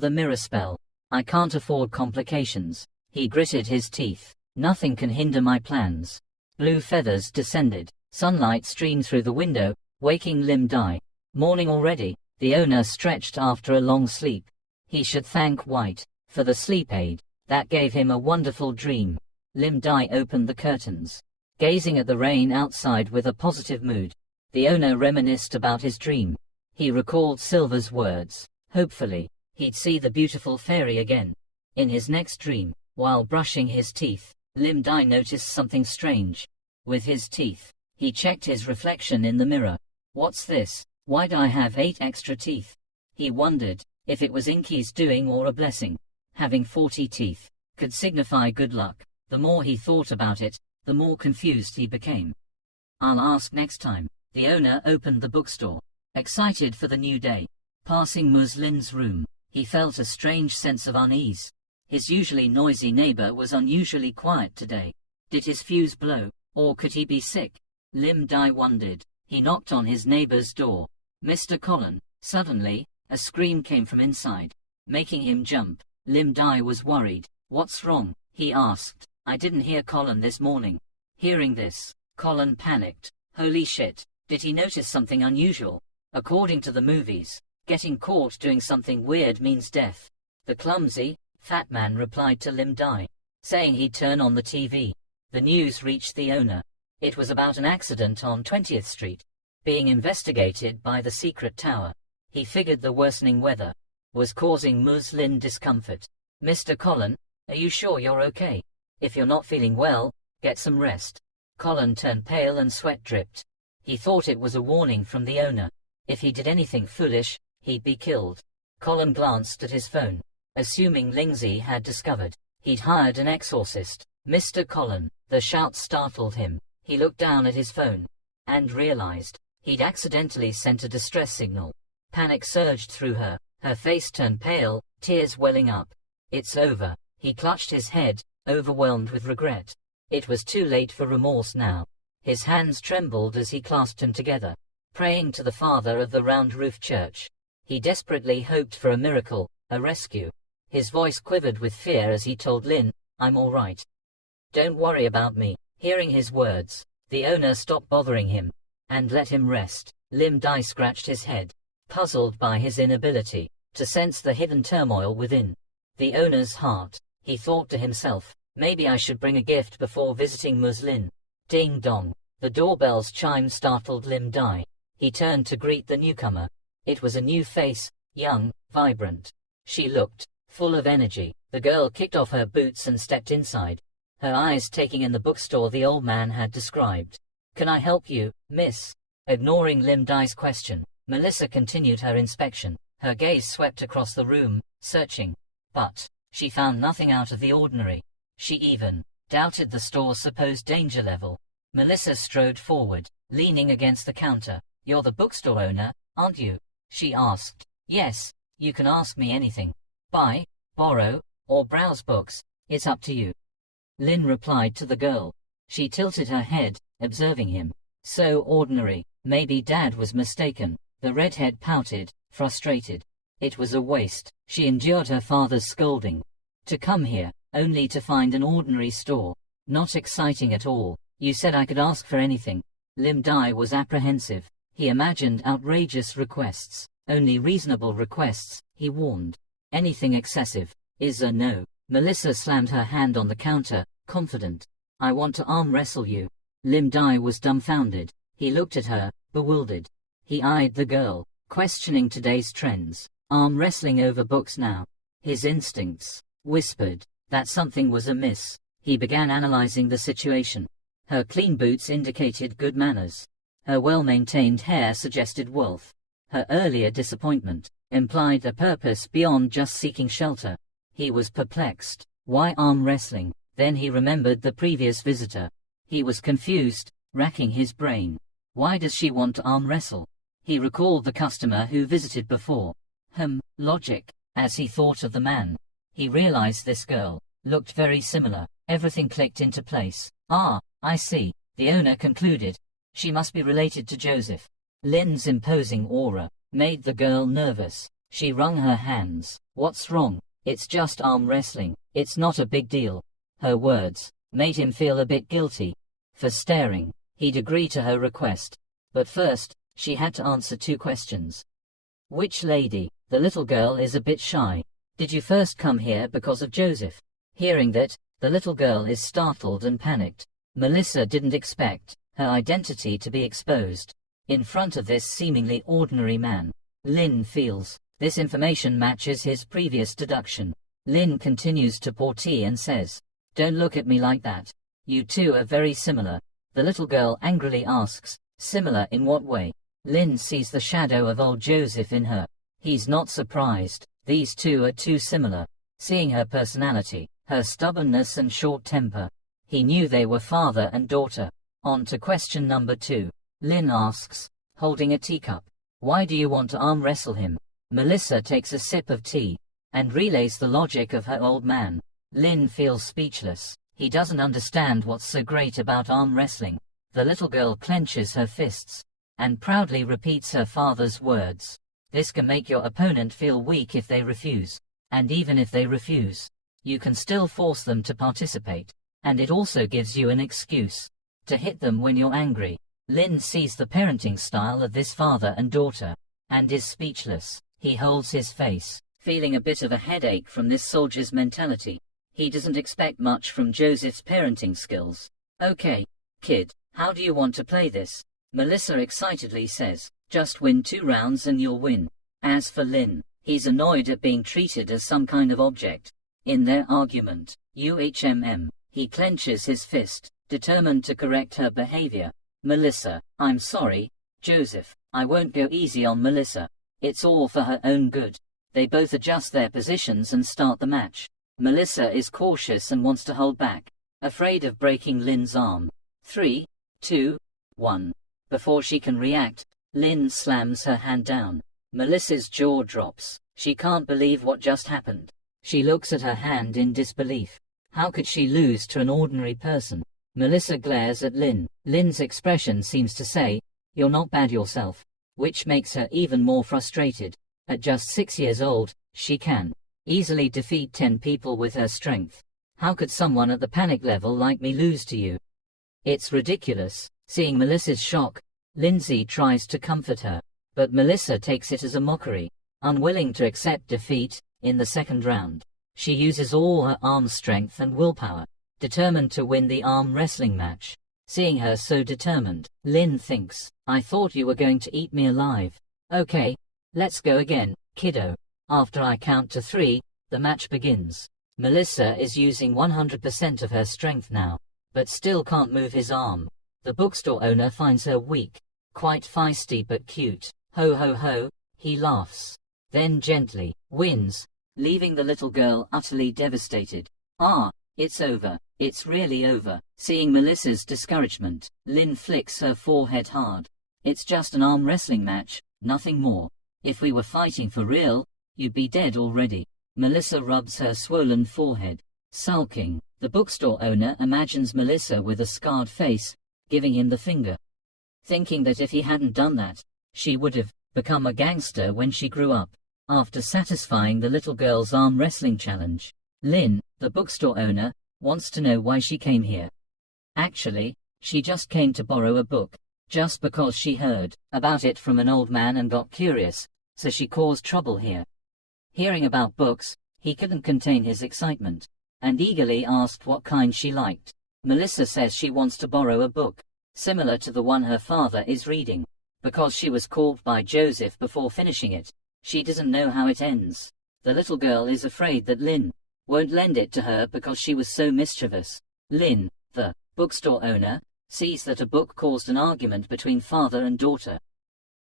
for the mirror spell. I can't afford complications. He gritted his teeth. Nothing can hinder my plans. Blue feathers descended. Sunlight streamed through the window, waking Lim Dai. Morning already. The owner stretched after a long sleep. He should thank White for the sleep aid. That gave him a wonderful dream. Lim Dai opened the curtains, gazing at the rain outside with a positive mood. The owner reminisced about his dream. He recalled Silver's words. Hopefully, he'd see the beautiful fairy again. In his next dream, while brushing his teeth, Lim Dai noticed something strange. With his teeth, he checked his reflection in the mirror. What's this? Why'd I have 8 extra teeth? He wondered if it was Inky's doing or a blessing. Having 40 teeth could signify good luck. The more he thought about it, the more confused he became. I'll ask next time. The owner opened the bookstore, excited for the new day. Passing Muslin's room, he felt a strange sense of unease. His usually noisy neighbor was unusually quiet today. Did his fuse blow, or could he be sick? Lim Dai wondered. He knocked on his neighbor's door. Mr. Colin. Suddenly, a scream came from inside, making him jump. Lim Dai was worried. What's wrong? He asked. I didn't hear Colin this morning. Hearing this, Colin panicked. Holy shit, did he notice something unusual? According to the movies, getting caught doing something weird means death. The clumsy, fat man replied to Lim Dai, saying he'd turn on the TV. The news reached the owner. It was about an accident on 20th Street, being investigated by the secret tower. He figured the worsening weather was causing Muslin discomfort. Mr. Colin, are you sure you're okay? If you're not feeling well, get some rest. Colin turned pale and sweat dripped. He thought it was a warning from the owner. If he did anything foolish, he'd be killed. Colin glanced at his phone, assuming Lindsay had discovered he'd hired an exorcist. Mr. Colin, the shout startled him. He looked down at his phone and realized he'd accidentally sent a distress signal. Panic surged through her. Her face turned pale, tears welling up. It's over. He clutched his head, overwhelmed with regret. It was too late for remorse now. His hands trembled as he clasped them together, praying to the Father of the round-roofed church. He desperately hoped for a miracle, a rescue. His voice quivered with fear as he told Lynn, I'm all right. Don't worry about me. Hearing his words, the owner stopped bothering him and let him rest. Lim Dai scratched his head, puzzled by his inability to sense the hidden turmoil within. The owner's heart, he thought to himself, maybe I should bring a gift before visiting Muslin. Ding dong. The doorbell's chime startled Lim Dai. He turned to greet the newcomer. It was a new face, young, vibrant. She looked full of energy. The girl kicked off her boots and stepped inside, her eyes taking in the bookstore the old man had described. Can I help you, miss? Ignoring Lim Dai's question, Melissa continued her inspection. Her gaze swept across the room, searching. But she found nothing out of the ordinary. She even doubted the store's supposed danger level. Melissa strode forward, leaning against the counter. You're the bookstore owner, aren't you? She asked. Yes, you can ask me anything. Buy, borrow, or browse books. It's up to you. Lynn replied to the girl. She tilted her head, observing him. So ordinary. Maybe Dad was mistaken. The redhead pouted, frustrated. It was a waste. She endured her father's scolding to come here, only to find an ordinary store. Not exciting at all. You said I could ask for anything. Lim Dai was apprehensive. He imagined outrageous requests. Only reasonable requests, he warned. Anything excessive is a no. Melissa slammed her hand on the counter, confident. I want to arm wrestle you. Lim Dai was dumbfounded. He looked at her, bewildered. He eyed the girl, questioning today's trends. Arm wrestling over books now. His instincts whispered that something was amiss. He began analyzing the situation. Her clean boots indicated good manners. Her well-maintained hair suggested wealth. Her earlier disappointment implied a purpose beyond just seeking shelter. He was perplexed. Why arm wrestling? Then he remembered the previous visitor. He was confused, racking his brain. Why does she want to arm wrestle? He recalled the customer who visited before. Logic. As he thought of the man, he realized this girl looked very similar. Everything clicked into place. Ah, I see, the owner concluded. She must be related to Joseph. Lynn's imposing aura made the girl nervous. She wrung her hands. What's wrong? It's just arm wrestling. It's not a big deal. Her words made him feel a bit guilty for staring. He'd agree to her request. But first, she had to answer 2 questions. Which lady? The little girl is a bit shy. Did you first come here because of Joseph? Hearing that, the little girl is startled and panicked. Melissa didn't expect her identity to be exposed in front of this seemingly ordinary man. Lynn feels this information matches his previous deduction. Lynn continues to pour tea and says, "Don't look at me like that. You two are very similar." The little girl angrily asks, "Similar in what way?" Lynn sees the shadow of old Joseph in her. He's not surprised. These two are too similar. Seeing her personality, her stubbornness and short temper, he knew they were father and daughter. On to question number 2. Lynn asks, holding a teacup, "Why do you want to arm wrestle him?" Melissa takes a sip of tea and relays the logic of her old man. Lynn feels speechless. He doesn't understand what's so great about arm wrestling. The little girl clenches her fists and proudly repeats her father's words. This can make your opponent feel weak if they refuse. And even if they refuse, you can still force them to participate. And it also gives you an excuse to hit them when you're angry. Lynn sees the parenting style of this father and daughter and is speechless. He holds his face, feeling a bit of a headache from this soldier's mentality. He doesn't expect much from Joseph's parenting skills. "Okay, kid, how do you want to play this?" Melissa excitedly says, "Just win 2 rounds and you'll win." As for Lynn, he's annoyed at being treated as some kind of object in their argument. He clenches his fist, determined to correct her behavior. "Melissa, I'm sorry." "Joseph, I won't go easy on Melissa. It's all for her own good." They both adjust their positions and start the match. Melissa is cautious and wants to hold back, afraid of breaking Lynn's arm. 3, 2, 1. Before she can react, Lynn slams her hand down. Melissa's jaw drops. She can't believe what just happened. She looks at her hand in disbelief. How could she lose to an ordinary person? Melissa glares at Lynn. Lynn's expression seems to say, "You're not bad yourself," which makes her even more frustrated. At just 6 years old, she can easily defeat 10 people with her strength. How could someone at the panic level like me lose to you? It's ridiculous. Seeing Melissa's shock, Lindsay tries to comfort her, but Melissa takes it as a mockery. Unwilling to accept defeat in the second round, she uses all her arm strength and willpower, determined to win the arm wrestling match. Seeing her so determined, Lynn thinks, "I thought you were going to eat me alive." "Okay, let's go again, kiddo." After I count to 3, the match begins. Melissa is using 100% of her strength now, but still can't move his arm. The bookstore owner finds her weak, quite feisty but cute. "Ho ho ho," he laughs, then gently wins, leaving the little girl utterly devastated. "Ah, it's over. It's really over." Seeing Melissa's discouragement, Lynn flicks her forehead hard. "It's just an arm wrestling match, nothing more. If we were fighting for real, you'd be dead already." Melissa rubs her swollen forehead, sulking. The bookstore owner imagines Melissa with a scarred face, giving him the finger, thinking that if he hadn't done that, she would have become a gangster when she grew up. After satisfying the little girl's arm wrestling challenge, Lynn, the bookstore owner, wants to know why she came here. Actually, she just came to borrow a book, just because she heard about it from an old man and got curious, so she caused trouble here. Hearing about books, he couldn't contain his excitement, and eagerly asked what kind she liked. Melissa says she wants to borrow a book, similar to the one her father is reading, because she was caught by Joseph before finishing it. She doesn't know how it ends. The little girl is afraid that Lynn won't lend it to her because she was so mischievous. Lynn, the bookstore owner, sees that a book caused an argument between father and daughter,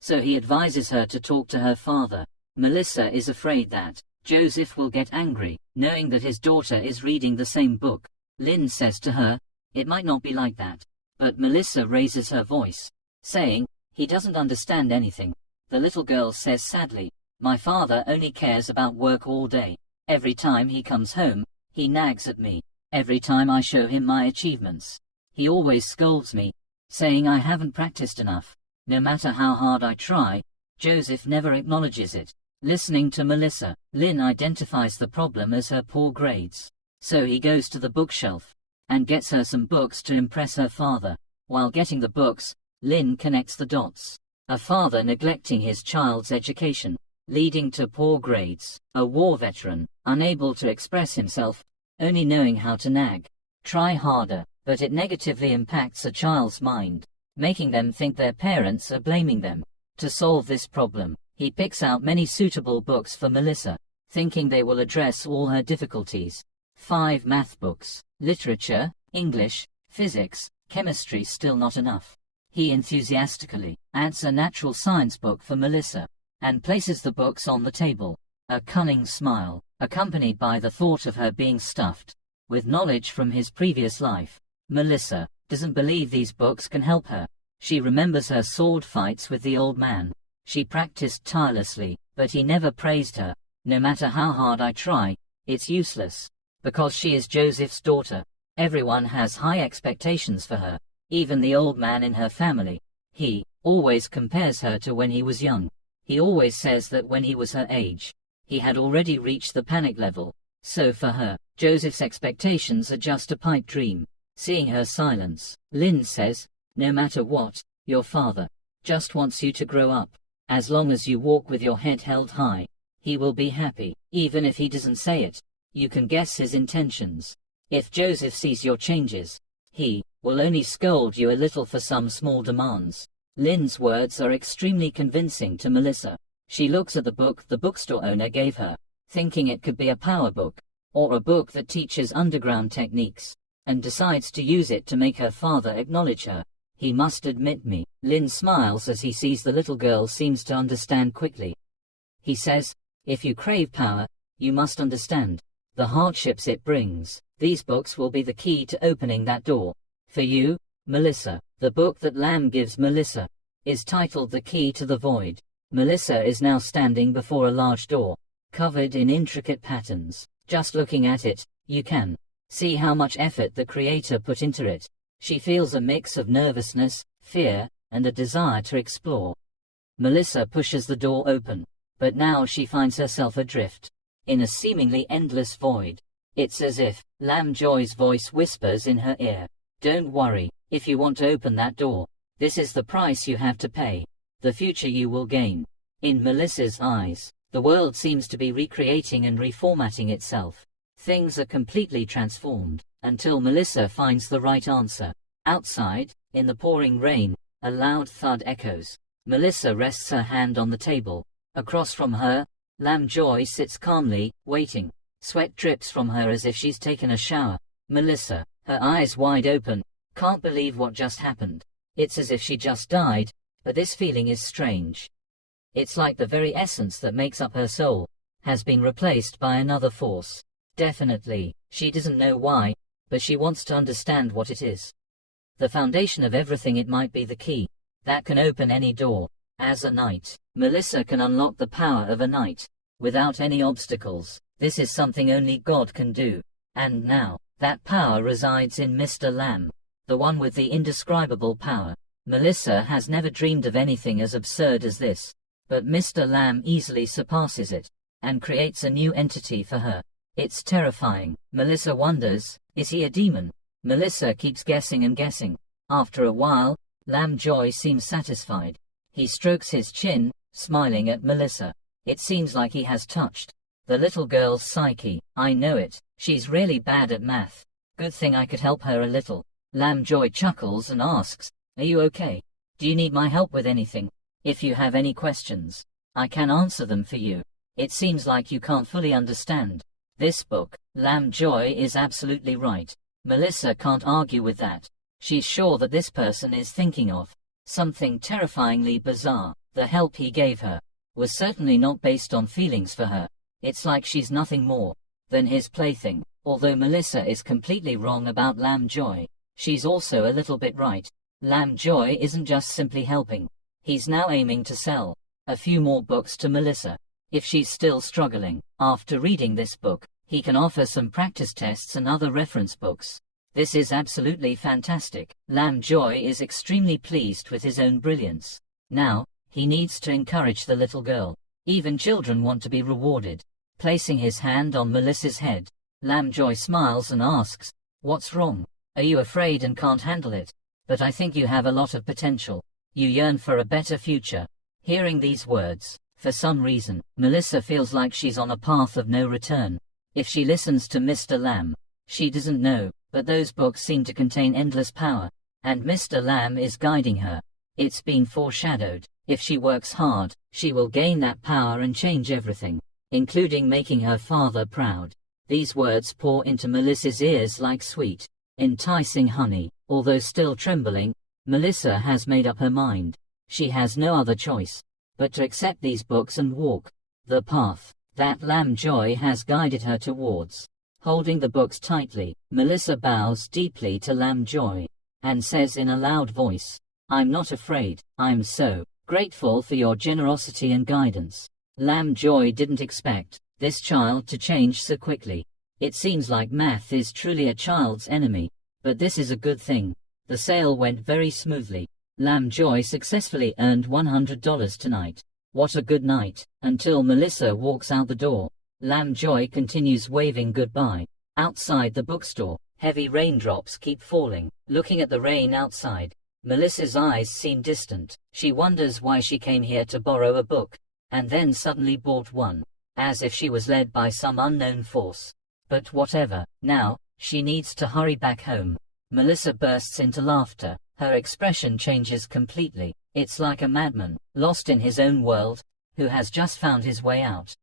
so he advises her to talk to her father. Melissa is afraid that Joseph will get angry, knowing that his daughter is reading the same book. Lynn says to her, "It might not be like that," but Melissa raises her voice, saying, "He doesn't understand anything." The little girl says sadly, "My father only cares about work all day. Every time he comes home, he nags at me. Every time I show him my achievements, he always scolds me, saying I haven't practiced enough. No matter how hard I try, Joseph never acknowledges it." Listening to Melissa, Lynn identifies the problem as her poor grades. So he goes to the bookshelf and gets her some books to impress her father. While getting the books, Lynn connects the dots. A father neglecting his child's education, leading to poor grades. A war veteran, unable to express himself, only knowing how to nag. Try harder, but it negatively impacts a child's mind, making them think their parents are blaming them. To solve this problem, he picks out many suitable books for Melissa, thinking they will address all her difficulties. 5 math books, literature, English, physics, chemistry. Still not enough. He enthusiastically adds a natural science book for Melissa, and places the books on the table. A cunning smile, accompanied by the thought of her being stuffed with knowledge from his previous life. Melissa doesn't believe these books can help her. She remembers her sword fights with the old man. She practiced tirelessly, but he never praised her. No matter how hard I try, it's useless. Because she is Joseph's daughter, everyone has high expectations for her, even the old man in her family. He always compares her to when he was young. He always says that when he was her age, he had already reached the panic level. So for her, Joseph's expectations are just a pipe dream. Seeing her silence, Lynn says, "No matter what, your father just wants you to grow up. As long as you walk with your head held high, he will be happy. Even if he doesn't say it, you can guess his intentions. If Joseph sees your changes, he will only scold you a little for some small demands." Lynn's words are extremely convincing to Melissa. She looks at the book the bookstore owner gave her, thinking it could be a power book, or a book that teaches underground techniques, and decides to use it to make her father acknowledge her. "He must admit me." Lynn smiles as he sees the little girl seems to understand quickly. He says, "If you crave power, you must understand the hardships it brings. These books will be the key to opening that door. For you, Melissa." The book that Lamb gives Melissa is titled The Key to the Void. Melissa is now standing before a large door, covered in intricate patterns. Just looking at it, you can see how much effort the creator put into it. She feels a mix of nervousness, fear, and a desire to explore. Melissa pushes the door open, but now she finds herself adrift in a seemingly endless void. It's as if Lamb Joy's voice whispers in her ear, "Don't worry, if you want to open that door, this is the price you have to pay, the future you will gain." In Melissa's eyes, the world seems to be recreating and reformatting itself. Things are completely transformed, until Melissa finds the right answer. Outside, in the pouring rain, a loud thud echoes. Melissa rests her hand on the table. Across from her, Lamb Joy sits calmly, waiting. Sweat drips from her as if she's taken a shower. Melissa, her eyes wide open, can't believe what just happened. It's as if she just died, but this feeling is strange. It's like the very essence that makes up her soul has been replaced by another force. Definitely, she doesn't know why, but she wants to understand what it is. The foundation of everything. It might be the key that can open any door. As a knight, Melissa can unlock the power of a knight without any obstacles. This is something only God can do. And now, that power resides in Mr. Lamb, the one with the indescribable power. Melissa has never dreamed of anything as absurd as this, but Mr. Lamb easily surpasses it, and creates a new entity for her. It's terrifying. Melissa wonders, is he a demon? Melissa keeps guessing and guessing. After a while, Lamb Joy seems satisfied. He strokes his chin, smiling at Melissa. It seems like he has touched the little girl's psyche. "I know it. She's really bad at math. Good thing I could help her a little." Lamb Joy chuckles and asks, "Are you okay? Do you need my help with anything? If you have any questions, I can answer them for you. It seems like you can't fully understand this book." Lamb Joy is absolutely right. Melissa can't argue with that. She's sure that this person is thinking of something terrifyingly bizarre. The help he gave her was certainly not based on feelings for her. It's like she's nothing more than his plaything. Although Melissa is completely wrong about Lamb Joy, she's also a little bit right. Lamb Joy isn't just simply helping. He's now aiming to sell a few more books to Melissa. If she's still struggling after reading this book, he can offer some practice tests and other reference books. This is absolutely fantastic. Lamb Joy is extremely pleased with his own brilliance. Now, he needs to encourage the little girl. Even children want to be rewarded. Placing his hand on Melissa's head, Lamjoy smiles and asks, "What's wrong? Are you afraid and can't handle it? But I think you have a lot of potential. You yearn for a better future." Hearing these words, for some reason, Melissa feels like she's on a path of no return. If she listens to Mr. Lamb, she doesn't know, but those books seem to contain endless power, and Mr. Lamb is guiding her. It's been foreshadowed. If she works hard, she will gain that power and change everything, including making her father proud. These words pour into Melissa's ears like sweet, enticing honey. Although still trembling, Melissa has made up her mind. She has no other choice but to accept these books and walk the path that Lamjoy has guided her towards. Holding the books tightly, Melissa bows deeply to Lamjoy and says in a loud voice, "I'm not afraid. I'm so grateful for your generosity and guidance." Lamjoy didn't expect this child to change so quickly. It seems like math is truly a child's enemy, but this is a good thing. The sale went very smoothly. Lamjoy successfully earned $100 tonight. What a good night, until Melissa walks out the door. Lamjoy continues waving goodbye. Outside the bookstore, heavy raindrops keep falling. Looking at the rain outside, Melissa's eyes seem distant. She wonders why she came here to borrow a book, and then suddenly bought one, as if she was led by some unknown force. But whatever, now, she needs to hurry back home. Melissa bursts into laughter. Her expression changes completely. It's like a madman, lost in his own world, who has just found his way out.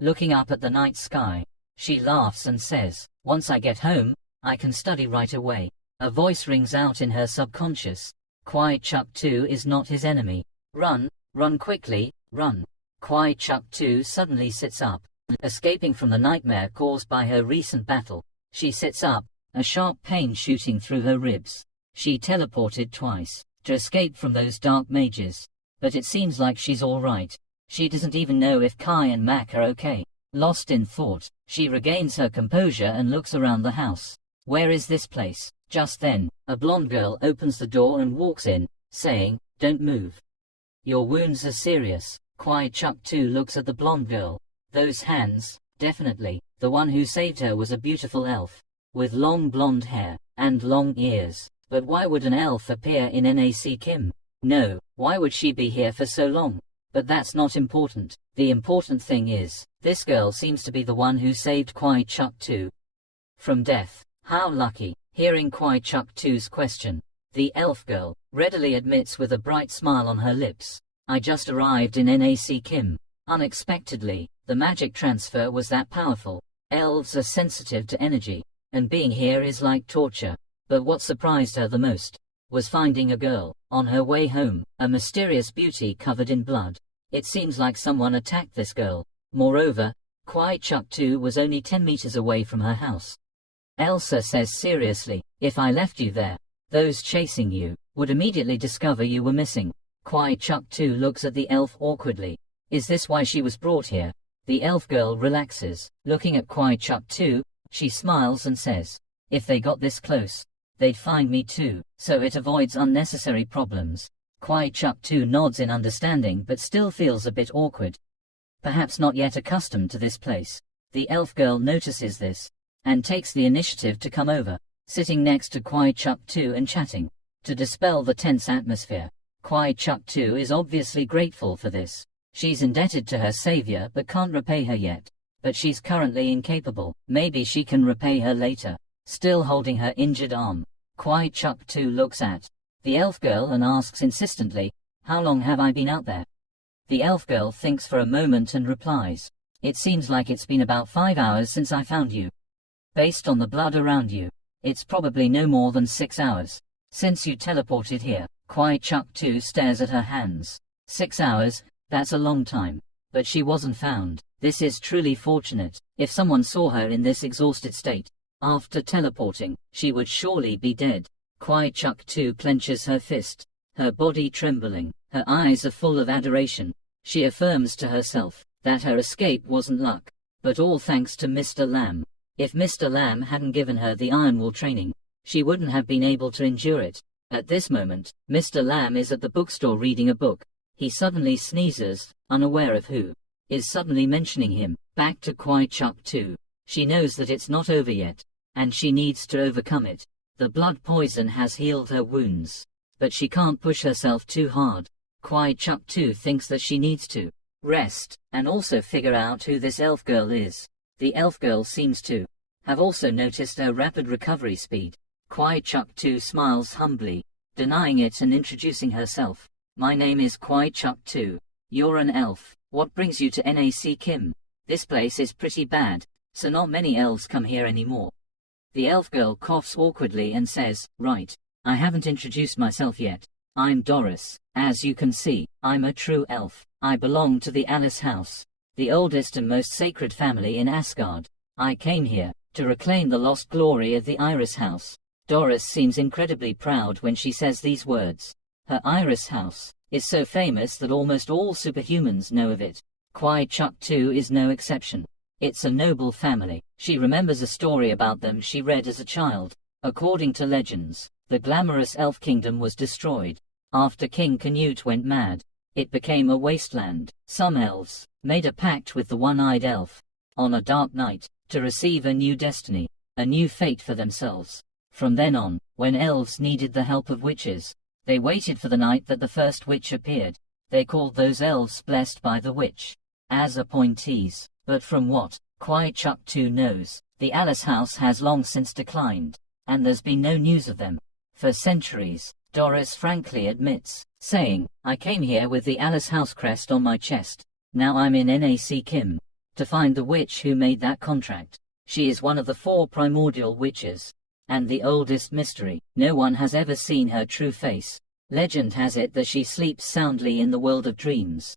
Looking up at the night sky, she laughs and says, "Once I get home, I can study right away." A voice rings out in her subconscious. Kwai Chuk 2 is not his enemy. Run, run quickly, run. Kwai Chuk 2 suddenly sits up, escaping from the nightmare caused by her recent battle. She sits up, a sharp pain shooting through her ribs. She teleported twice to escape from those dark mages, but it seems like she's all right. She doesn't even know if Kai and Mac are okay. Lost in thought, she regains her composure and looks around the house. Where is this place? Just then, a blonde girl opens the door and walks in, saying, "Don't move. Your wounds are serious." Kwai Chuk 2 looks at the blonde girl. Those hands, definitely. The one who saved her was a beautiful elf, with long blonde hair and long ears. But why would an elf appear in NAC Kim? No, why would she be here for so long? But that's not important. The important thing is, this girl seems to be the one who saved Kwai Chuk 2 from death. How lucky. Hearing Kwai Chuk 2's question, the elf girl readily admits with a bright smile on her lips, "I just arrived in NAC Kim." Unexpectedly, the magic transfer was that powerful. Elves are sensitive to energy, and being here is like torture. But what surprised her the most was finding a girl on her way home, a mysterious beauty covered in blood. It seems like someone attacked this girl. Moreover, Kwai Chuk 2 was only 10 meters away from her house. Elsa says seriously, "If I left you there, those chasing you would immediately discover you were missing." Kwai Chuk 2 looks at the elf awkwardly. Is this why she was brought here? The elf girl relaxes. Looking at Kwai Chuk 2, she smiles and says, "If they got this close, they'd find me too, so it avoids unnecessary problems." Kwai Chuk 2 nods in understanding but still feels a bit awkward. Perhaps not yet accustomed to this place. The elf girl notices this, and takes the initiative to come over, sitting next to Kwai Chuk 2 and chatting, to dispel the tense atmosphere. Kwai Chuk 2 is obviously grateful for this. She's indebted to her savior but can't repay her yet. But she's currently incapable. Maybe she can repay her later. Still holding her injured arm, Kwai Chuk 2 looks at the elf girl and asks insistently, "How long have I been out there?" The elf girl thinks for a moment and replies, "It seems like it's been about 5 hours since I found you. Based on the blood around you, it's probably no more than 6 hours since you teleported here." Kwai Chuk 2 stares at her hands. 6 hours, that's a long time. But she wasn't found. This is truly fortunate. If someone saw her in this exhausted state after teleporting, she would surely be dead. Kwai Chuk 2 clenches her fist, her body trembling. Her eyes are full of adoration. She affirms to herself that her escape wasn't luck, but all thanks to Mr. Lamb. If Mr. Lamb hadn't given her the Iron Wall training, she wouldn't have been able to endure it. At this moment, Mr. Lamb is at the bookstore reading a book. He suddenly sneezes, unaware of who is suddenly mentioning him. Back to Kwai Chuk too. She knows that it's not over yet, and she needs to overcome it. The blood poison has healed her wounds, but she can't push herself too hard. Kwai Chuk too thinks that she needs to rest, and also figure out who this elf girl is. The elf girl seems to have also noticed her rapid recovery speed. Kwai Chuk too smiles humbly, denying it and introducing herself. My name is Kwai Chuk too. You're an elf. What brings you to Nac Kim? This place is pretty bad, so not many elves come here anymore. The elf girl coughs awkwardly and says, right, I haven't introduced myself yet. I'm Doris. As you can see, I'm a true elf. I belong to the Alice house, the oldest and most sacred family in Asgard. I came here to reclaim the lost glory of the Iris house. Doris seems incredibly proud when she says these words. Her Iris house is so famous that almost all superhumans know of it. Kwai Chuk too is no exception. It's a noble family. She remembers a story about them she read as a child. According to legends, the glamorous elf kingdom was destroyed after King Canute went mad. It became a wasteland. Some elves made a pact with the one-eyed elf on a dark night to receive a new destiny, a new fate for themselves. From then on, when elves needed the help of witches, they waited for the night that the first witch appeared. They called those elves blessed by the witch as appointees. But from what Kwai Chuk too knows, the Alice house has long since declined, and there's been no news of them for centuries. Doris frankly admits, saying, I came here with the Alice house crest on my chest. Now I'm in Nac Kim to find the witch who made that contract. She is one of the 4 primordial witches, and the oldest mystery. No one has ever seen her true face. Legend has it that she sleeps soundly in the world of dreams,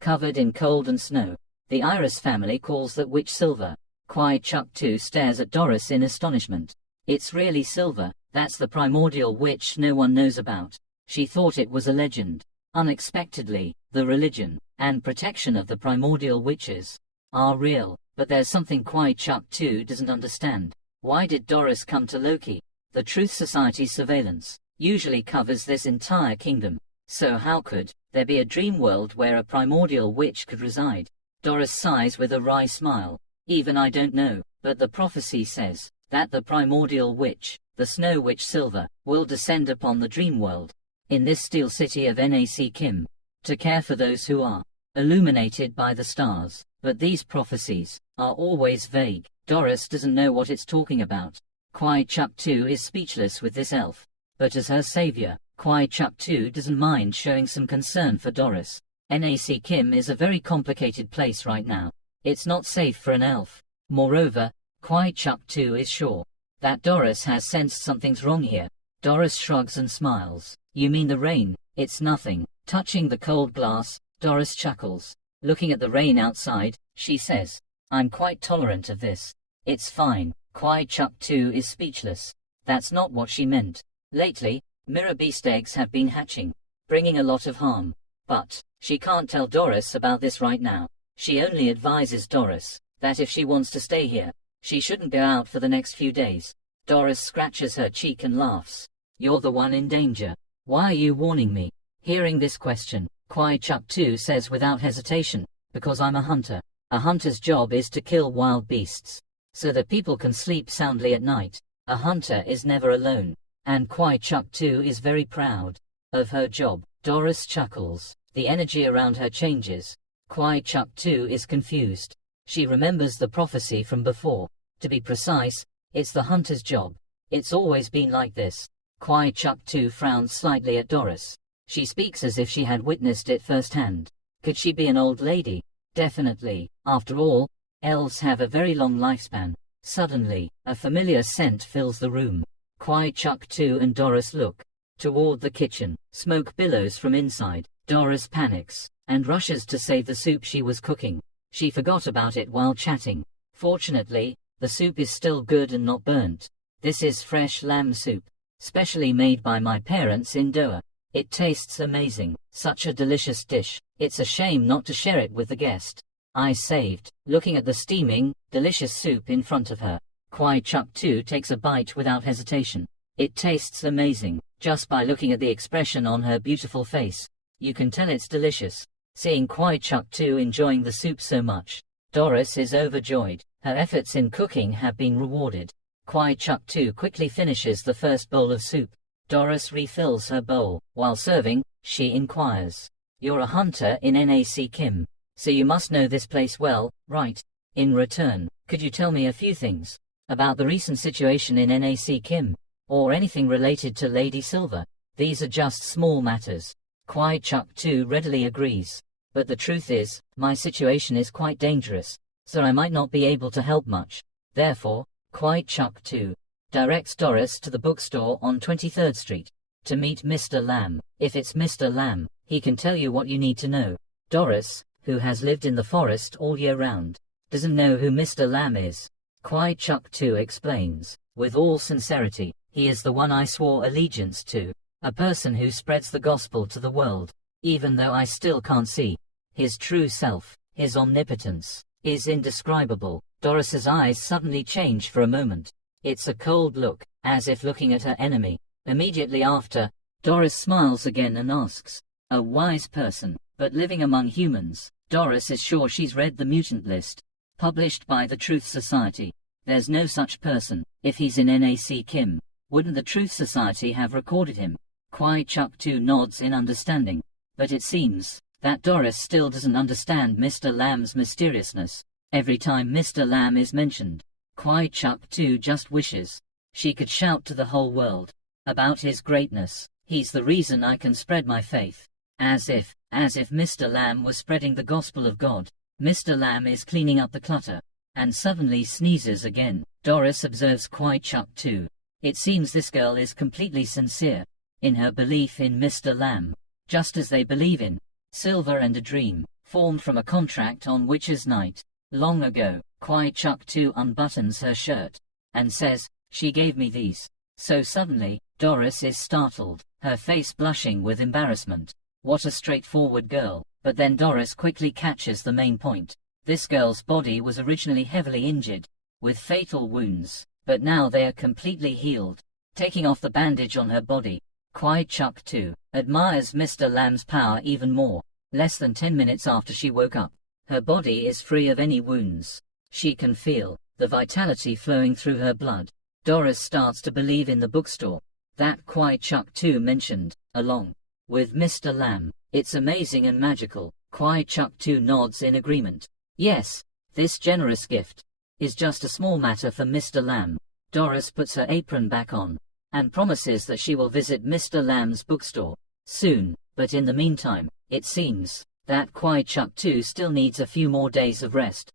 covered in cold and snow. The Iris family calls that witch Silver. Kwai Chuk too stares at Doris in astonishment. It's really Silver. That's the primordial witch no one knows about. She thought it was a legend. Unexpectedly, the religion and protection of the primordial witches are real. But there's something Kwai Chuk too doesn't understand. Why did Doris come to Loki? The Truth Society's surveillance usually covers this entire kingdom. So how could there be a dream world where a primordial witch could reside? Doris sighs with a wry smile. Even I don't know, but the prophecy says that the primordial witch, the Snow Witch Silver, will descend upon the dream world in this steel city of Nac Kim to care for those who are illuminated by the stars. But these prophecies are always vague. Doris doesn't know what it's talking about. Kwai Chuk too is speechless with this elf. But as her savior, Kwai Chuk too doesn't mind showing some concern for Doris. Nac Kim is a very complicated place right now. It's not safe for an elf. Moreover, Kwai Chuk too is sure that Doris has sensed something's wrong here. Doris shrugs and smiles. You mean the rain? It's nothing. Touching the cold glass, Doris chuckles. Looking at the rain outside, she says, I'm quite tolerant of this. It's fine. Kwai Chuk too is speechless. That's not what she meant. Lately, mirror beast eggs have been hatching, bringing a lot of harm. But she can't tell Doris about this right now. She only advises Doris that if she wants to stay here, she shouldn't go out for the next few days. Doris scratches her cheek and laughs. You're the one in danger. Why are you warning me? Hearing this question, Kwai Chuk too says without hesitation, because I'm a hunter. A hunter's job is to kill wild beasts, so that people can sleep soundly at night. A hunter is never alone, and Kwai Chuk too is very proud of her job. Doris chuckles. The energy around her changes. Kwai Chuk too is confused. She remembers the prophecy from before. To be precise, it's the hunter's job. It's always been like this. Kwai Chuk too frowns slightly at Doris. She speaks as if she had witnessed it firsthand. Could she be an old lady? Definitely. After all, elves have a very long lifespan. Suddenly, a familiar scent fills the room. Kwai Chuk too and Doris look toward the kitchen. Smoke billows from inside. Doris panics and rushes to save the soup she was cooking. She forgot about it while chatting. Fortunately, the soup is still good and not burnt. This is fresh lamb soup, specially made by my parents in Doha. It tastes amazing. Such a delicious dish. It's a shame not to share it with the guest. I saved, looking at the steaming, delicious soup in front of her. Kwai Chuk too takes a bite without hesitation. It tastes amazing. Just by looking at the expression on her beautiful face, you can tell it's delicious. Seeing Kwai Chuk too enjoying the soup so much, Doris is overjoyed. Her efforts in cooking have been rewarded. Kwai Chuk too quickly finishes the first bowl of soup. Doris refills her bowl. While serving, she inquires, "You're a hunter in NAC Kim, so you must know this place well, right? In return, could you tell me a few things about the recent situation in NAC Kim, or anything related to Lady Silver? These are just small matters." Kwai Chuk too readily agrees. "But the truth is, my situation is quite dangerous, so I might not be able to help much. Therefore, Kwai Chuk too directs Doris to the bookstore on 23rd Street to meet Mr. Lamb. If it's Mr. Lamb, he can tell you what you need to know." Doris, who has lived in the forest all year round, doesn't know who Mr. Lamb is. Kwai Chuk too explains, with all sincerity, "He is the one I swore allegiance to, a person who spreads the gospel to the world, even though I still can't see his true self. His omnipotence is indescribable." Doris's eyes suddenly change for a moment. It's a cold look, as if looking at her enemy. Immediately after, Doris smiles again and asks, "A wise person, but living among humans?" Doris is sure she's read the mutant list, published by the Truth Society. There's no such person. If he's in NAC Kim, wouldn't the Truth Society have recorded him? Kwai Chuk too nods in understanding, but it seems that Doris still doesn't understand Mr. Lamb's mysteriousness. Every time Mr. Lamb is mentioned, Kwai Chuk too just wishes she could shout to the whole world about his greatness. "He's the reason I can spread my faith." As if Mr. Lamb was spreading the gospel of God. Mr. Lamb is cleaning up the clutter, and suddenly sneezes again. Doris observes Kwai Chuk too. It seems this girl is completely sincere in her belief in Mr. Lamb, just as they believe in Silver and a dream, formed from a contract on Witcher's Night. Long ago, Kwai Chuk too unbuttons her shirt, and says, "She gave me these." So suddenly, Doris is startled, her face blushing with embarrassment. What a straightforward girl. But then Doris quickly catches the main point. This girl's body was originally heavily injured, with fatal wounds, but now they are completely healed. Taking off the bandage on her body, Kwai Chuk too admires Mr. Lamb's power even more. Less than 10 minutes after she woke up, her body is free of any wounds. She can feel the vitality flowing through her blood. Doris starts to believe in the bookstore that Kwai Chuk too mentioned, along with Mr. Lamb. It's amazing and magical. Kwai Chuk too nods in agreement. Yes, this generous gift is just a small matter for Mr. Lamb. Doris puts her apron back on and promises that she will visit Mr. Lamb's bookstore soon, but in the meantime, it seems that Kwai Chuk too still needs a few more days of rest.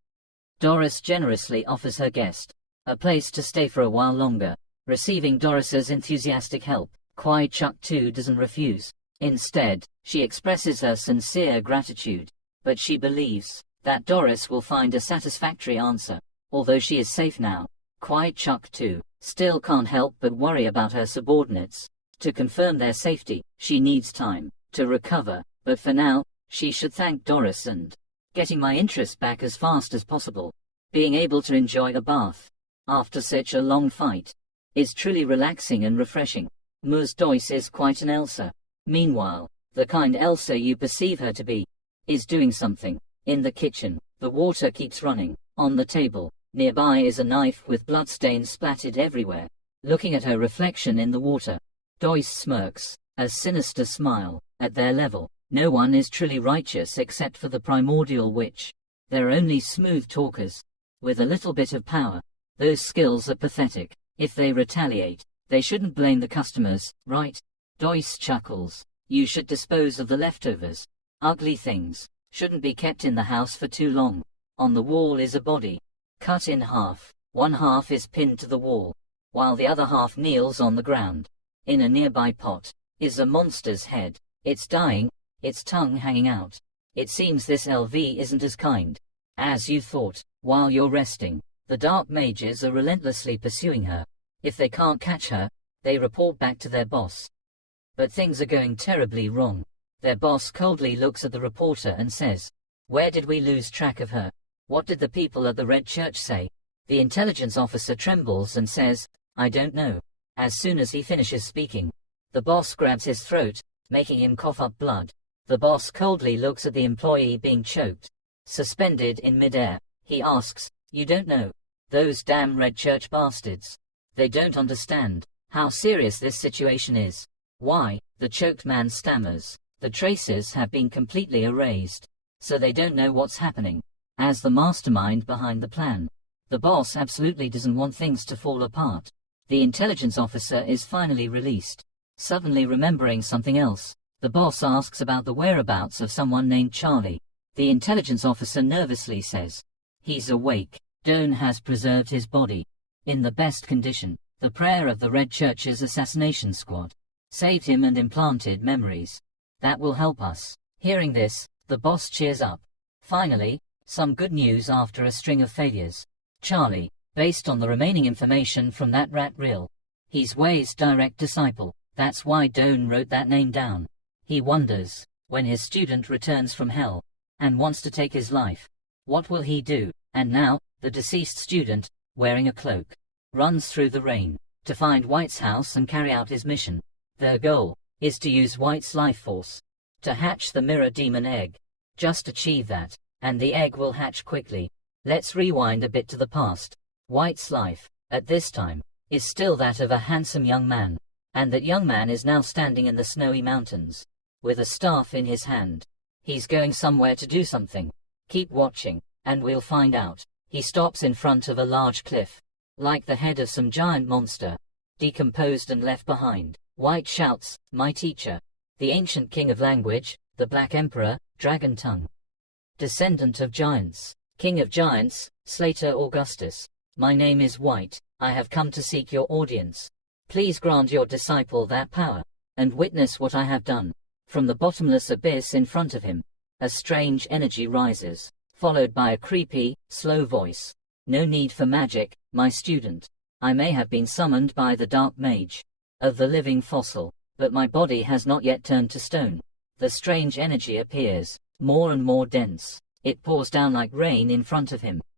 Doris generously offers her guest a place to stay for a while longer. Receiving Doris's enthusiastic help, Kwai Chuk too doesn't refuse. Instead, she expresses her sincere gratitude, but she believes that Doris will find a satisfactory answer. Although she is safe now, Kwai Chuk too still can't help but worry about her subordinates. To confirm their safety, she needs time to recover, but for now, she should thank Doris and getting my interest back as fast as possible. Being able to enjoy a bath after such a long fight is truly relaxing and refreshing. Ms. Doyce is quite an Elsa. Meanwhile, the kind Elsa you perceive her to be is doing something in the kitchen. The water keeps running on the table. Nearby is a knife with bloodstains splattered everywhere. Looking at her reflection in the water, Doyce smirks a sinister smile. At their level, no one is truly righteous except for the primordial witch. They're only smooth talkers with a little bit of power. Those skills are pathetic. If they retaliate, they shouldn't blame the customers, right? Doyce chuckles. You should dispose of the leftovers. Ugly things shouldn't be kept in the house for too long. On the wall is a body, cut in half. One half is pinned to the wall, while the other half kneels on the ground. In a nearby pot is a monster's head. It's dying, its tongue hanging out. It seems this LV isn't as kind as you thought. While you're resting, the dark mages are relentlessly pursuing her. If they can't catch her, they report back to their boss. But things are going terribly wrong. Their boss coldly looks at the reporter and says, "Where did we lose track of her? What did the people at the Red Church say?" The intelligence officer trembles and says, "I don't know." As soon as he finishes speaking, the boss grabs his throat, making him cough up blood. The boss coldly looks at the employee being choked. Suspended in midair, he asks, "You don't know? Those damn red church bastards. They don't understand how serious this situation is." "Why?" the choked man stammers. "The traces have been completely erased, so they don't know what's happening." As the mastermind behind the plan, the boss absolutely doesn't want things to fall apart. The intelligence officer is finally released. Suddenly remembering something else, the boss asks about the whereabouts of someone named Charlie. The intelligence officer nervously says, "He's awake. Doan has preserved his body in the best condition. The prayer of the Red Church's assassination squad saved him and implanted memories that will help us." Hearing this, the boss cheers up. Finally, some good news after a string of failures. Charlie, based on the remaining information from that rat reel, he's Wei's direct disciple. That's why Doan wrote that name down. He wonders, when his student returns from hell and wants to take his life, what will he do? And now, the deceased student, wearing a cloak, runs through the rain to find White's house and carry out his mission. Their goal is to use White's life force to hatch the mirror demon egg. Just achieve that, and the egg will hatch quickly. Let's rewind a bit to the past. White's life, at this time, is still that of a handsome young man, and that young man is now standing in the snowy mountains, with a staff in his hand. He's going somewhere to do something. Keep watching, and we'll find out. He stops in front of a large cliff, like the head of some giant monster, decomposed and left behind. White shouts, "My teacher, the ancient king of language, the Black Emperor, Dragon Tongue, descendant of giants, king of giants, Slater Augustus. My name is White. I have come to seek your audience. Please grant your disciple that power, and witness what I have done." From the bottomless abyss in front of him, a strange energy rises, followed by a creepy, slow voice. "No need for magic, my student. I may have been summoned by the dark mage of the living fossil, but my body has not yet turned to stone." The strange energy appears, more and more dense. It pours down like rain in front of him,